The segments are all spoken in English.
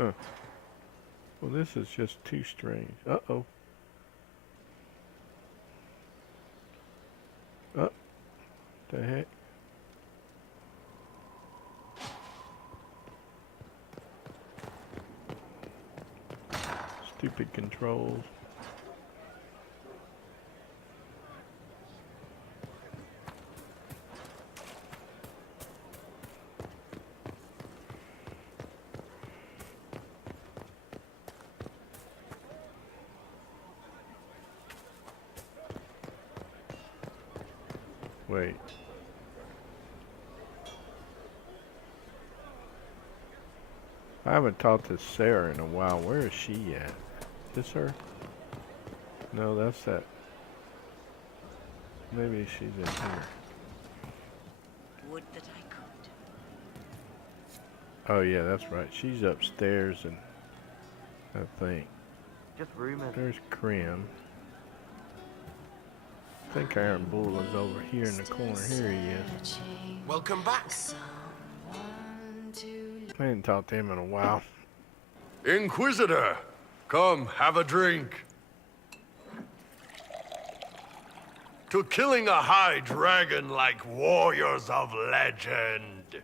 Huh. Well, this is just too strange. Uh-oh. Oh, the heck? Stupid controls. Wait. I haven't talked to Sarah in a while. Where is she at? This her? No, that's that. Maybe she's in here. Would that I could. Oh yeah, that's right. She's upstairs and I think. Just rumors. There's Krim. I think Iron Bull is over here in the corner. Here he is. Welcome back. I didn't talk to him in a while. Inquisitor, come have a drink. To killing a high dragon like warriors of legend.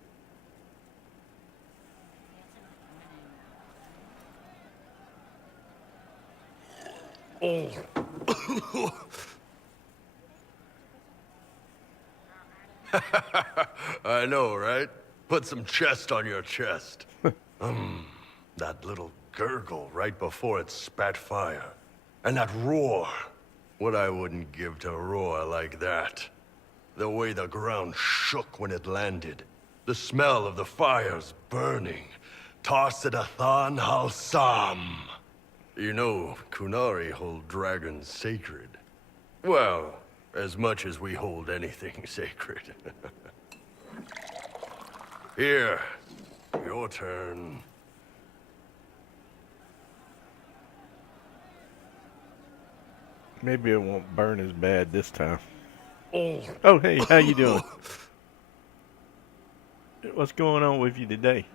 Oh. I know, right? Put some chest on your chest. That little gurgle right before it spat fire. And that roar. What I wouldn't give to roar like that. The way the ground shook when it landed. The smell of the fires burning. Tarsidathan Halsam. You know, Kunari hold dragons sacred. Well, as much as we hold anything sacred. Here, your turn. Maybe it won't burn as bad this time. Oh, Oh, hey, how you doing? What's going on with you today?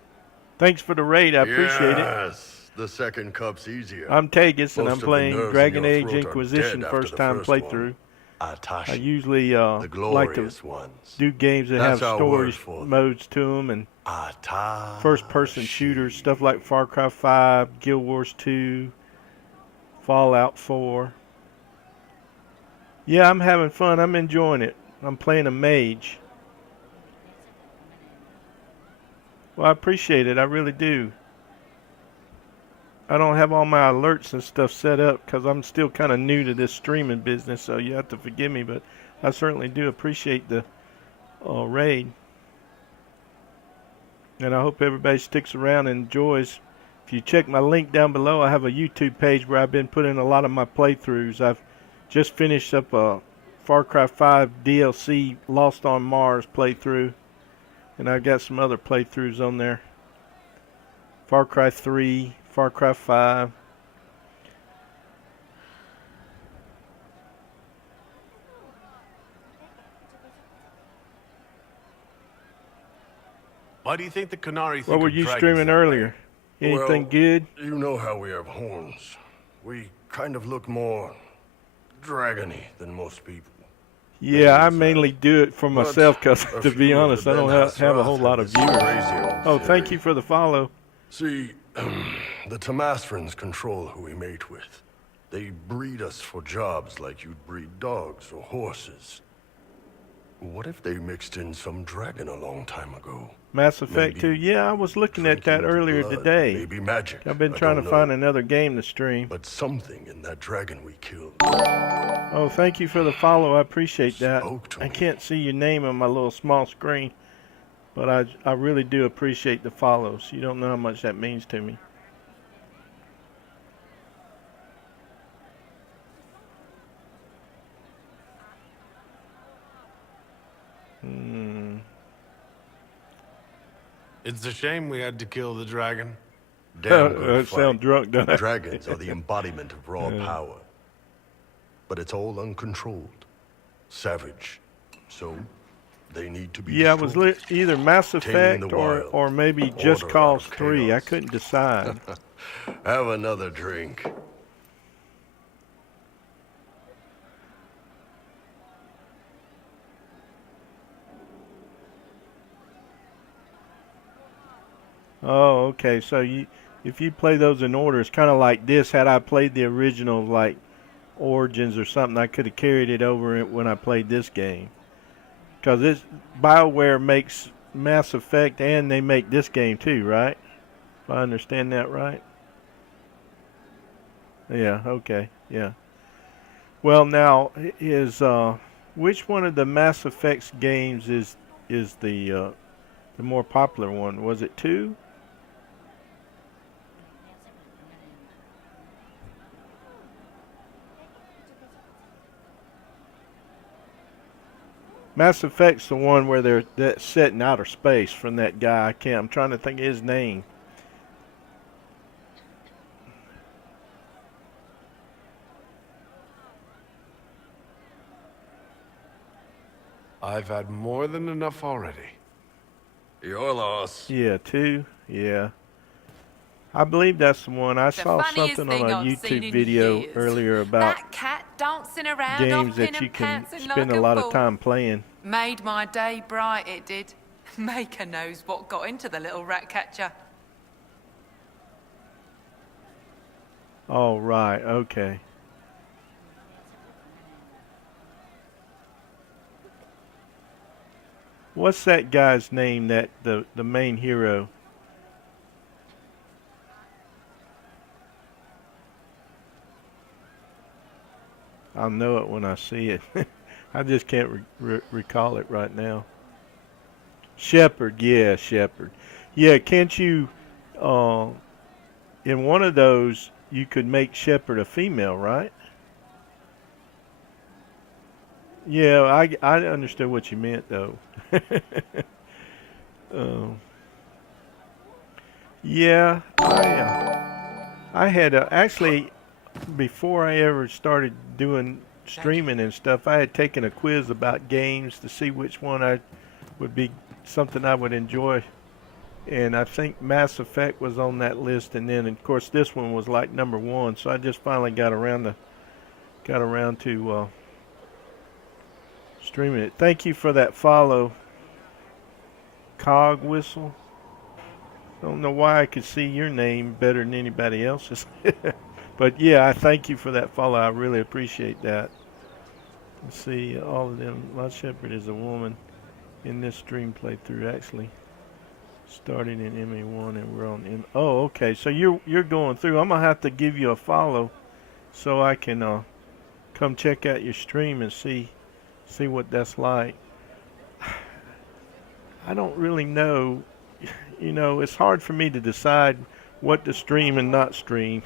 Thanks for the raid. I appreciate it. yes, the second cup's easier. I'm Tagus, and Most I'm of the playing nerves in Dragon your Age throat are Inquisition dead after first the time first one. playthrough. Atashi, I usually the like to glorious ones. do games that That's have our stories word for them. modes to them and Atashi. first-person shooters, stuff like Far Cry 5, Guild Wars 2, Fallout 4. Yeah, I'm having fun. I'm enjoying it. I'm playing a mage. Well, I appreciate it. I really do. I don't have all my alerts and stuff set up because I'm still kind of new to this streaming business, so you have to forgive me, but I certainly do appreciate the raid. And I hope everybody sticks around and enjoys. If you check my link down below, I have a YouTube page where I've been putting a lot of my playthroughs. I've just finished up a Far Cry 5 DLC Lost on Mars playthrough. And I've got some other playthroughs on there. Far Cry 3, Far Cry 5. Why do you think the Kunari think What were of you dragons streaming that way? earlier? Anything Well, good? You know how we have horns. We kind of look more dragony than most people. Yeah, I There's, mainly do it for but myself because, a to few be of honest, the I don't Ben have a Hasrath whole lot of have this viewers. crazy old Oh, thank theory. you for the follow. See, the Tamasrans control who we mate with. They breed us for jobs like you'd breed dogs or horses. What if they mixed in some dragon a long time ago? Mass Effect Maybe 2. Yeah, I was looking at that Drinking earlier blood, today. Maybe magic. I've been I trying to don't find know. another game to stream. But something in that dragon we killed. Oh, thank you for the follow. I appreciate that. Spoke to I me. can't see your name on my little small screen, but I really do appreciate the follows. You don't know how much that means to me. It's a shame we had to kill the dragon. Damn good I sound fight. drunk, don't I? Dragons are the embodiment of raw power. But it's all uncontrolled. Savage. So, They need to be Yeah, it was destroyed. either Mass Taming the Effect wild, or maybe Just order out Cause of 3. I chaos. couldn't decide. Have another drink. Oh, okay. So if you play those in order, it's kind of like this. Had I played the original, like Origins or something, I could have carried it over when I played this game. Because this BioWare makes Mass Effect and they make this game too, right? If I understand that right. Yeah. Okay. Yeah. Well, now is which one of the Mass Effects games is the more popular one? Was it 2? Mass Effect's the one where they're that's set in outer space from that guy. I'm trying to think of his name. I've had more than enough already. Your loss. Yeah, 2. Yeah. I believe that's the one. I The saw funniest something on thing a I've seen YouTube in video years. earlier about That cat dancing around games hopping that you and can pouncing spend like a lot fool. of time playing. Made my day bright, it did. Maker knows what got into the little rat catcher. Oh, right. Okay. What's that guy's name? That the main hero? I'll know it when I see it. I just can't recall it right now. Shepherd, yeah, Shepherd. Yeah, can't you? In one of those, you could make Shepherd a female, right? Yeah, I understood what you meant though. uh, yeah, I had actually before I ever started doing streaming and stuff, I had taken a quiz about games to see which one I would be something I would enjoy, and I think Mass Effect was on that list, and then of course this one was like number 1. So I just finally got around to streaming it. Thank you for that follow, Cog Whistle. I don't know why I could see your name better than anybody else's. But yeah, I thank you for that follow. I really appreciate that. Let's see, all of them. My Shepherd is a woman in this stream playthrough, actually. Starting in MA1 and we're on M. Oh, okay. So you're going through. I'm gonna have to give you a follow, so I can come check out your stream and see what that's like. I don't really know. You know, it's hard for me to decide what to stream and not stream.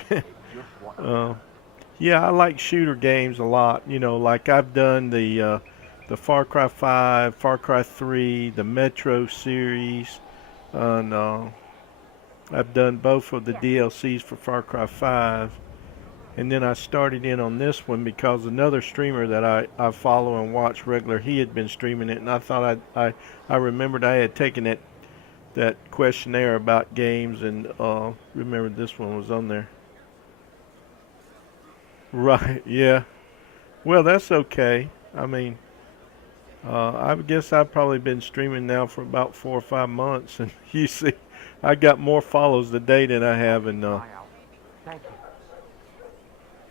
Yeah, I like shooter games a lot. You know, like I've done the Far Cry 5, Far Cry 3, the Metro series, and I've done both of the DLCs for Far Cry 5. And then I started in on this one because another streamer that I follow and watch regular, he had been streaming it, and I thought I remembered I had taken that questionnaire about games, and remembered this one was on there. Right, yeah. Well, that's okay. I mean, I guess I've probably been streaming now for about 4 or 5 months, and you see, I got more follows today than I have in.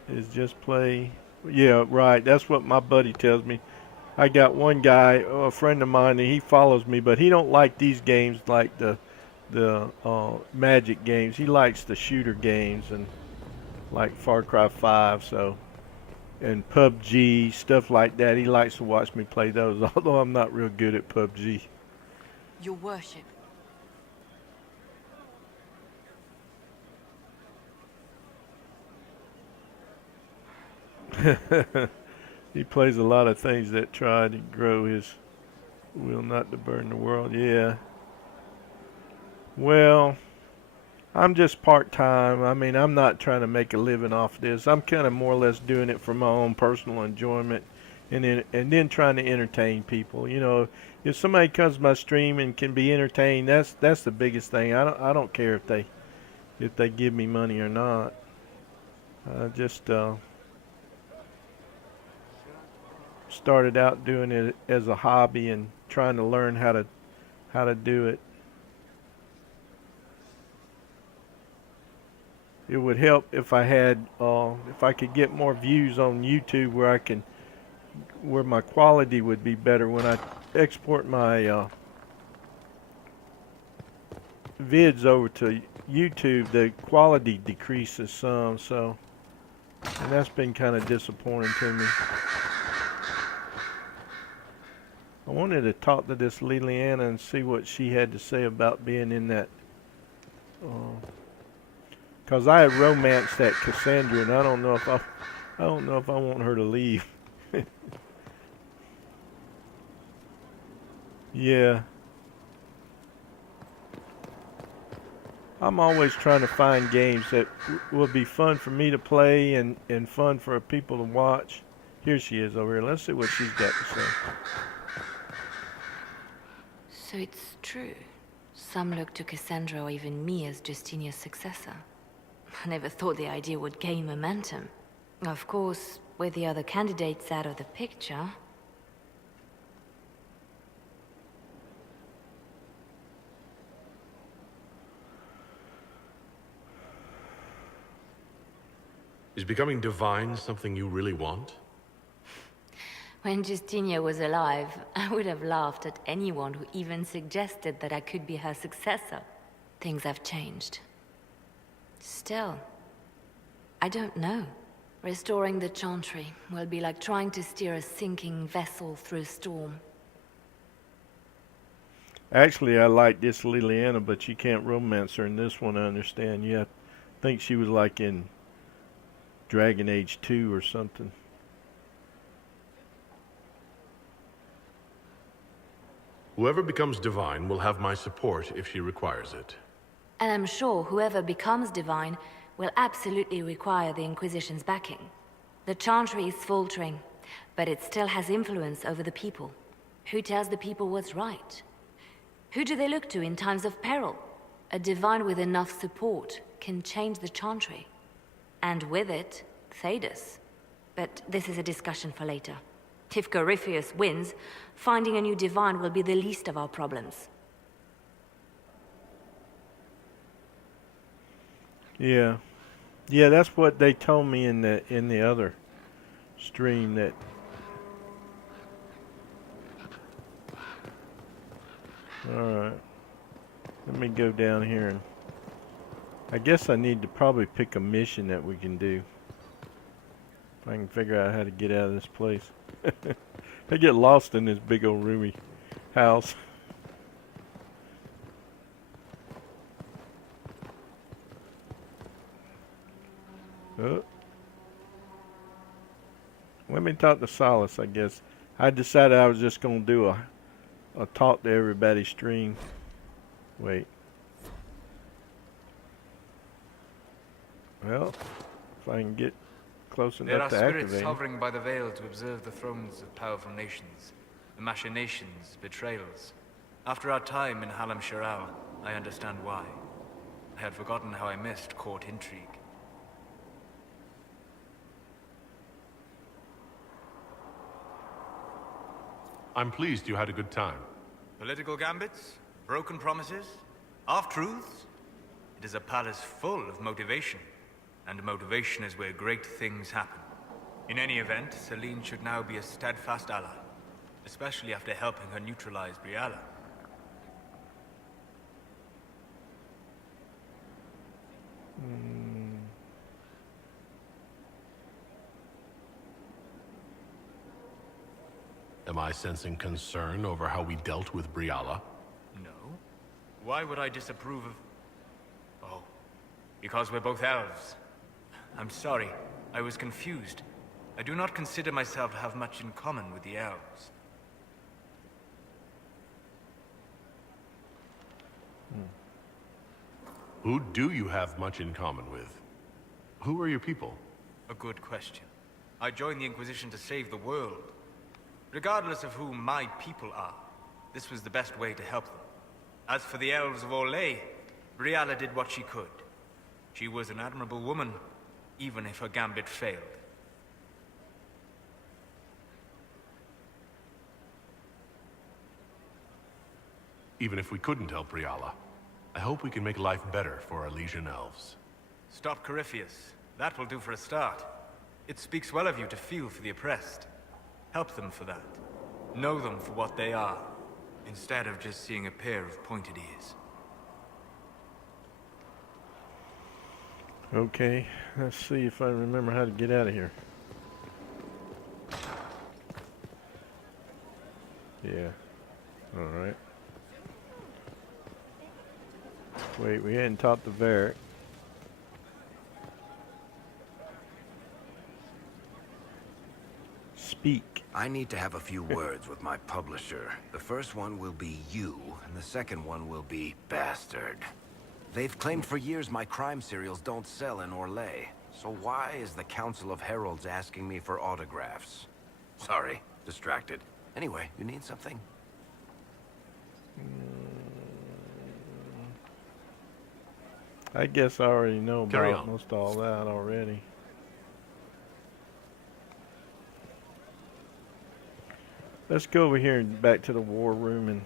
Is just play. Yeah, right. That's what my buddy tells me. I got one guy, a friend of mine, and he follows me, but he don't like these games like the Magic games. He likes the shooter games and like Far Cry 5, so and PUBG stuff like that. He likes to watch me play those, although I'm not real good at PUBG. Your worship. He plays a lot of things that try to grow his will not to burn the world. Yeah. Well, I'm just part-time. I mean, I'm not trying to make a living off this. I'm kind of more or less doing it for my own personal enjoyment and then trying to entertain people. You know, if somebody comes to my stream and can be entertained, that's the biggest thing. I don't care if they give me money or not. I just started out doing it as a hobby and trying to learn how to do it. It would help if I could get more views on YouTube where my quality would be better when I export my vids over to YouTube. The quality decreases some, and that's been kind of disappointing to me. I wanted to talk to this Liliana and see what she had to say about being in that. Cause I had romanced that Cassandra, and I don't know if I want her to leave. Yeah. I'm always trying to find games that will be fun for me to play and fun for people to watch. Here she is over here. Let's see what she's got to say. So it's true. Some look to Cassandra or even me as Justinia's successor. I never thought the idea would gain momentum. Of course, with the other candidates out of the picture... Is becoming divine something you really want? When Justinia was alive, I would have laughed at anyone who even suggested that I could be her successor. Things have changed. Still, I don't know. Restoring the Chantry will be like trying to steer a sinking vessel through a storm. Actually, I like this Liliana, but you can't romance her in this one, I understand. I think she was like in Dragon Age 2 or something. Whoever becomes divine will have my support if she requires it. And I'm sure whoever becomes divine will absolutely require the Inquisition's backing. The Chantry is faltering, but it still has influence over the people. Who tells the people what's right? Who do they look to in times of peril? A divine with enough support can change the Chantry. And with it, Thedas. But this is a discussion for later. If Corypheus wins, finding a new divine will be the least of our problems. Yeah, that's what they told me in the other stream. That all right. Let me go down here, and I guess I need to probably pick a mission that we can do. If I can figure out how to get out of this place. I get lost in this big old roomy house. Oh. Let me talk to Solace, I guess. I decided I was just going to do a talk to everybody stream. Wait. Well, if I can get close There are enough to spirits activate. hovering by the veil to observe the thrones of powerful nations, the machinations, betrayals. After our time in Halam Sharal, I understand why. I had forgotten how I missed court intrigue. I'm pleased you had a good time. Political gambits? Broken promises? Half-truths? It is a palace full of motivation. And motivation is where great things happen. In any event, Celine should now be a steadfast ally. Especially after helping her neutralize Briala. Am I sensing concern over how we dealt with Briala? No. Why would I disapprove of... Oh. Because we're both elves. I'm sorry. I was confused. I do not consider myself to have much in common with the elves. Who do you have much in common with? Who are your people? A good question. I joined the Inquisition to save the world. Regardless of who my people are, this was the best way to help them. As for the elves of Orlais, Brialla did what she could. She was an admirable woman, even if her gambit failed. Even if we couldn't help Brialla, I hope we can make life better for our Legion elves. Stop Corypheus. That will do for a start. It speaks well of you to feel for the oppressed. Help them for that. Know them for what they are, instead of just seeing a pair of pointed ears. Okay, let's see if I remember how to get out of here. Yeah. Alright. Wait, we hadn't taught the Varric. Speak. I need to have a few words with my publisher. The first one will be you, and the second one will be bastard. They've claimed for years my crime serials don't sell in Orlais. So why is the Council of Heralds asking me for autographs? Sorry, distracted. Anyway, you need something? I guess I already know Carry about on. most all that already. Let's go over here and back to the war room and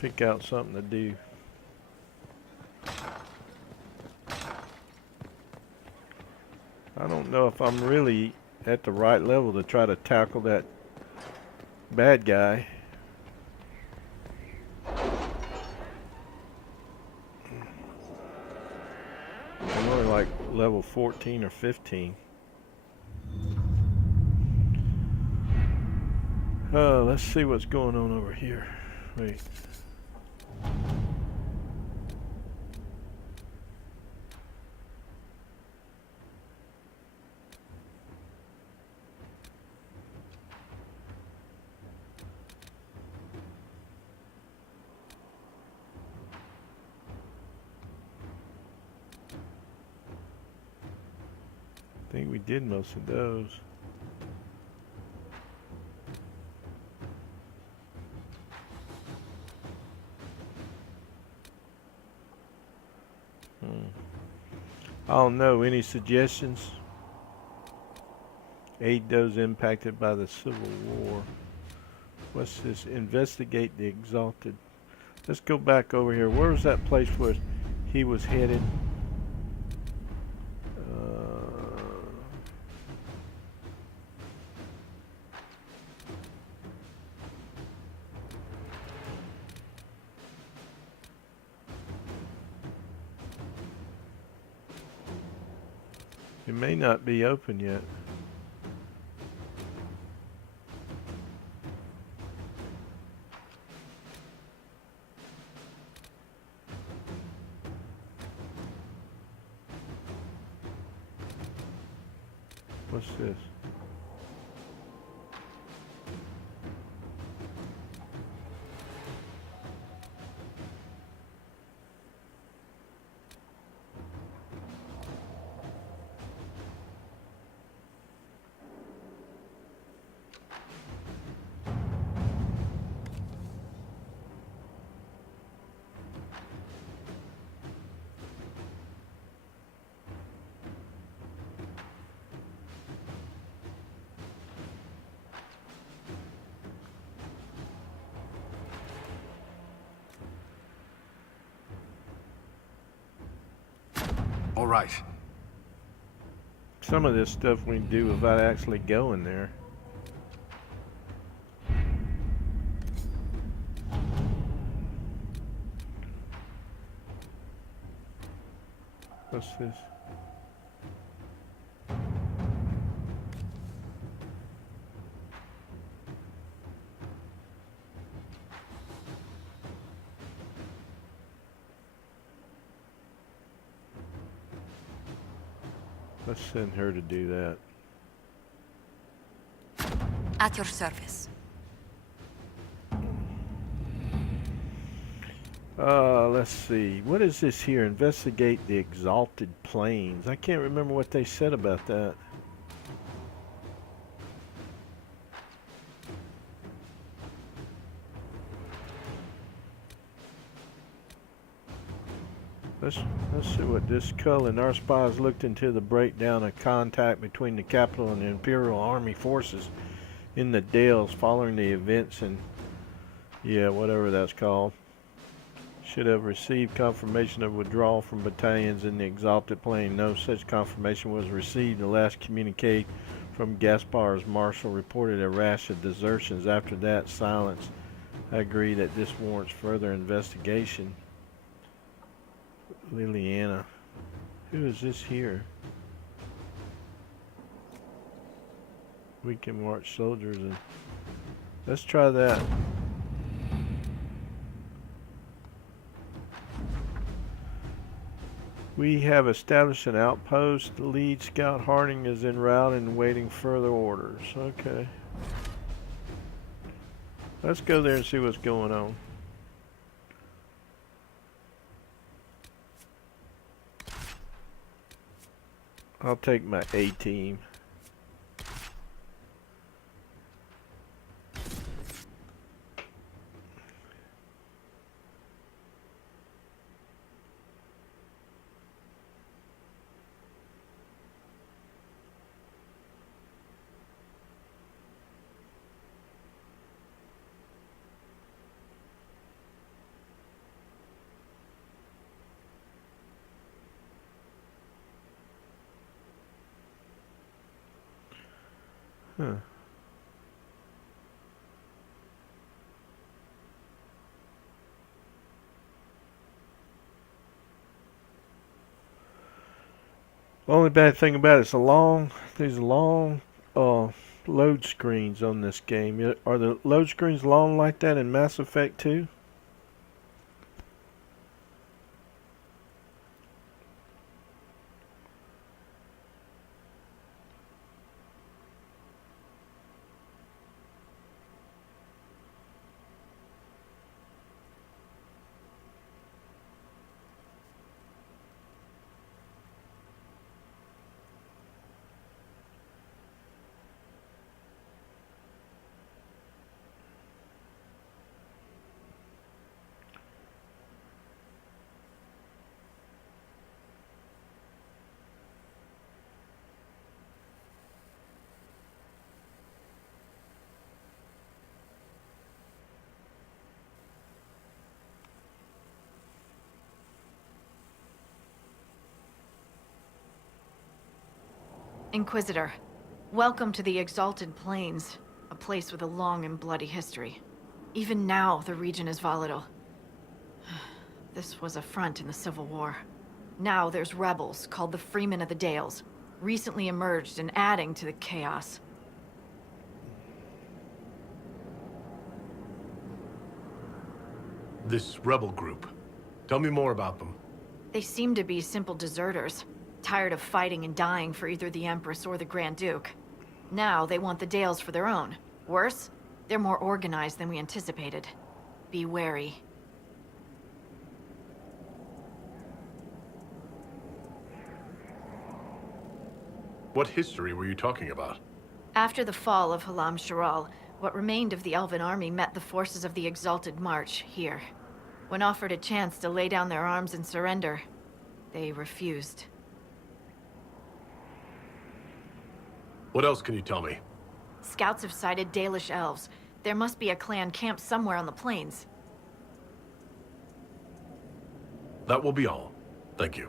pick out something to do. I don't know if I'm really at the right level to try to tackle that bad guy. I'm only like level 14 or 15. Let's see what's going on over here. Wait. I think we did most of those. I don't know. Any suggestions? Aid those impacted by the Civil War. What's this? Investigate the Exalted. Let's go back over here. Where was that place where he was headed? It may not be open yet. What's this? All right. Some of this stuff we can do without actually going there. What's this? Let's send her to do that. At your service. Let's see. What is this here? Investigate the Exalted Plains. I can't remember what they said about that. Let's see what this Cullen. Our spies looked into the breakdown of contact between the capital and the Imperial Army forces in the Dales following the events and yeah, whatever that's called. Should have received confirmation of withdrawal from battalions in the Exalted Plain. No such confirmation was received. The last communique from Gaspar's marshal reported a rash of desertions. After that, silence. I agree that this warrants further investigation. Liliana. Who is this here? We can march soldiers and let's try that. We have established an outpost. The lead scout Harding is en route and waiting further orders. Okay. Let's go there and see what's going on. I'll take my A team. Huh. The only bad thing about it is these long load screens on this game. Are the load screens long like that in Mass Effect 2? Inquisitor, welcome to the Exalted Plains, a place with a long and bloody history. Even now, the region is volatile. This was a front in the Civil War. Now there's rebels called the Freemen of the Dales, recently emerged and adding to the chaos. This rebel group. Tell me more about them. They seem to be simple deserters, tired of fighting and dying for either the Empress or the Grand Duke. Now they want the Dales for their own. Worse, they're more organized than we anticipated. Be wary. What history were you talking about? After the fall of Halam Sharal, what remained of the Elven army met the forces of the Exalted March here. When offered a chance to lay down their arms and surrender, they refused. What else can you tell me? Scouts have sighted Dalish elves. There must be a clan camped somewhere on the plains. That will be all. Thank you.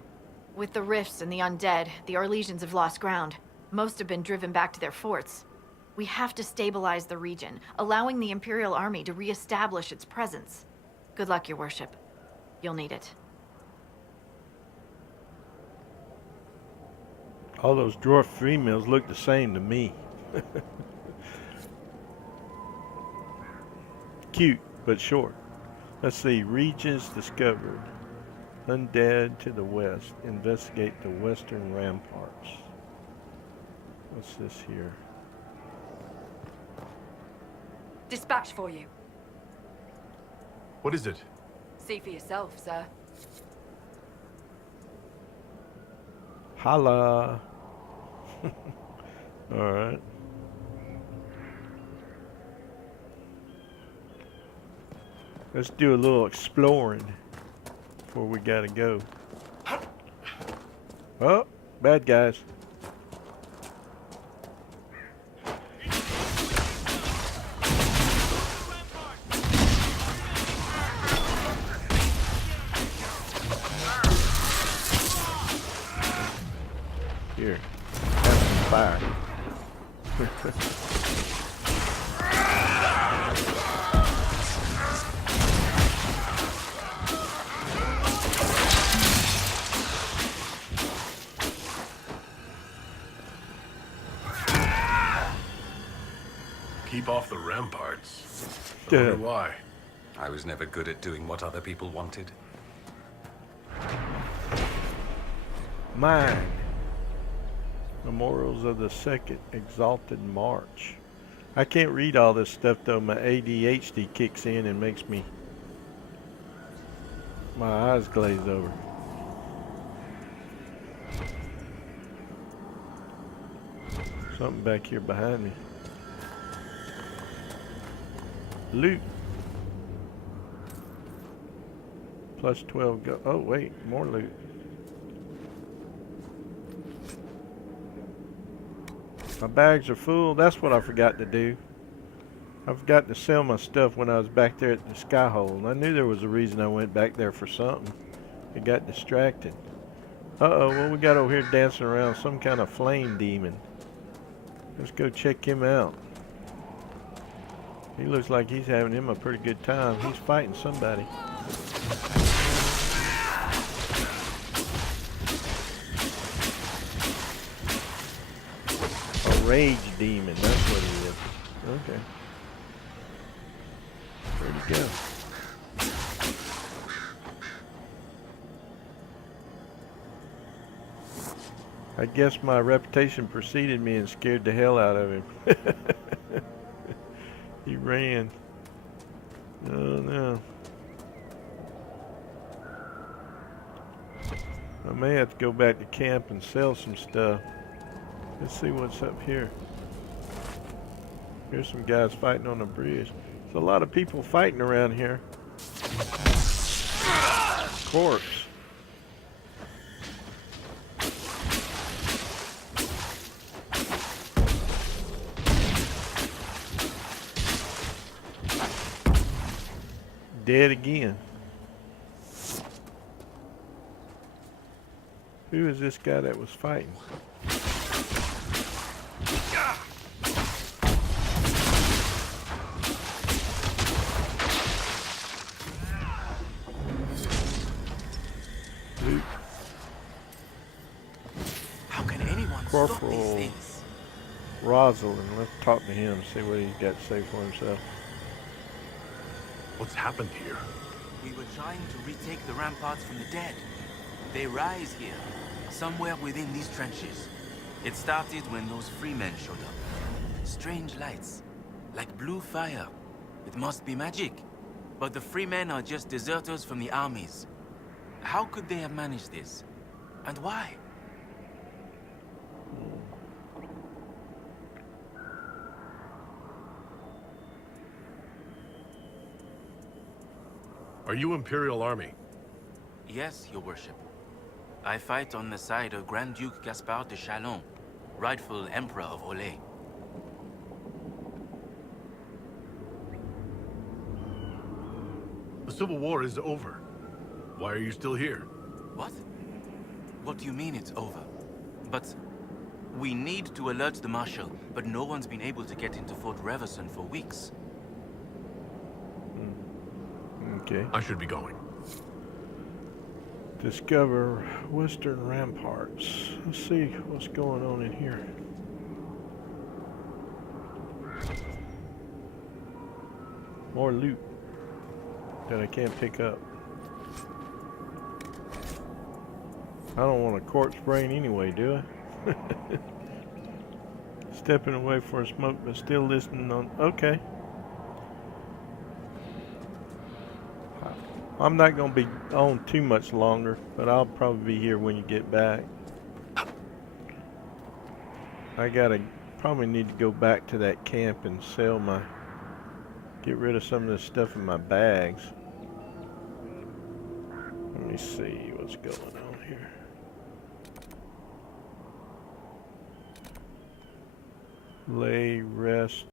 With the rifts and the undead, the Orlesians have lost ground. Most have been driven back to their forts. We have to stabilize the region, allowing the Imperial Army to re-establish its presence. Good luck, your worship. You'll need it. All those dwarf females look the same to me. Cute, but short. Let's see. Regions discovered. Undead to the west. Investigate the western ramparts. What's this here? Dispatch for you. What is it? See for yourself, sir. Holla. Alright. Let's do a little exploring before we gotta go. Oh, bad guys. Here, have some fire. Keep off the ramparts. I Good. wonder why. I was never good at doing what other people wanted. Mine. Memorials of the Second Exalted March. I can't read all this stuff though. My ADHD kicks in and makes me my eyes glaze over. Something back here behind me. Loot. Plus 12 go. Oh wait, more loot. My bags are full. That's what I forgot to do. I forgot to sell my stuff when I was back there at the sky hole. And I knew there was a reason I went back there for something. I got distracted. Uh-oh, what we got over here dancing around? Some kind of flame demon. Let's go check him out. He looks like he's having him a pretty good time. He's fighting somebody. A rage demon, that's what he is. Okay. Where'd he go? I guess my reputation preceded me and scared the hell out of him. He ran. Oh no. I may have to go back to camp and sell some stuff. Let's see what's up here. Here's some guys fighting on the bridge. There's a lot of people fighting around here. Corpse. Dead again. Who is this guy that was fighting? Luke. How can anyone stop these Corporal things? Rosalind. Let's talk to him, see what he's got to say for himself. What's happened here? We were trying to retake the ramparts from the dead. They rise here, somewhere within these trenches. It started when those free men showed up. Strange lights, like blue fire. It must be magic. But the free men are just deserters from the armies. How could they have managed this? And why? Are you Imperial Army? Yes, your worship. I fight on the side of Grand Duke Gaspard de Chalon, rightful Emperor of Olay. The Civil War is over. Why are you still here? What? What do you mean it's over? But we need to alert the Marshal, but no one's been able to get into Fort Reverson for weeks. Okay. I should be going. Discover Western Ramparts. Let's see what's going on in here. More loot that I can't pick up. I don't want a corpse brain anyway, do I? Stepping away for a smoke, but still listening on. Okay. I'm not going to be on too much longer, but I'll probably be here when you get back. I probably need to go back to that camp and sell get rid of some of this stuff in my bags. Let me see what's going on here. Lay, rest.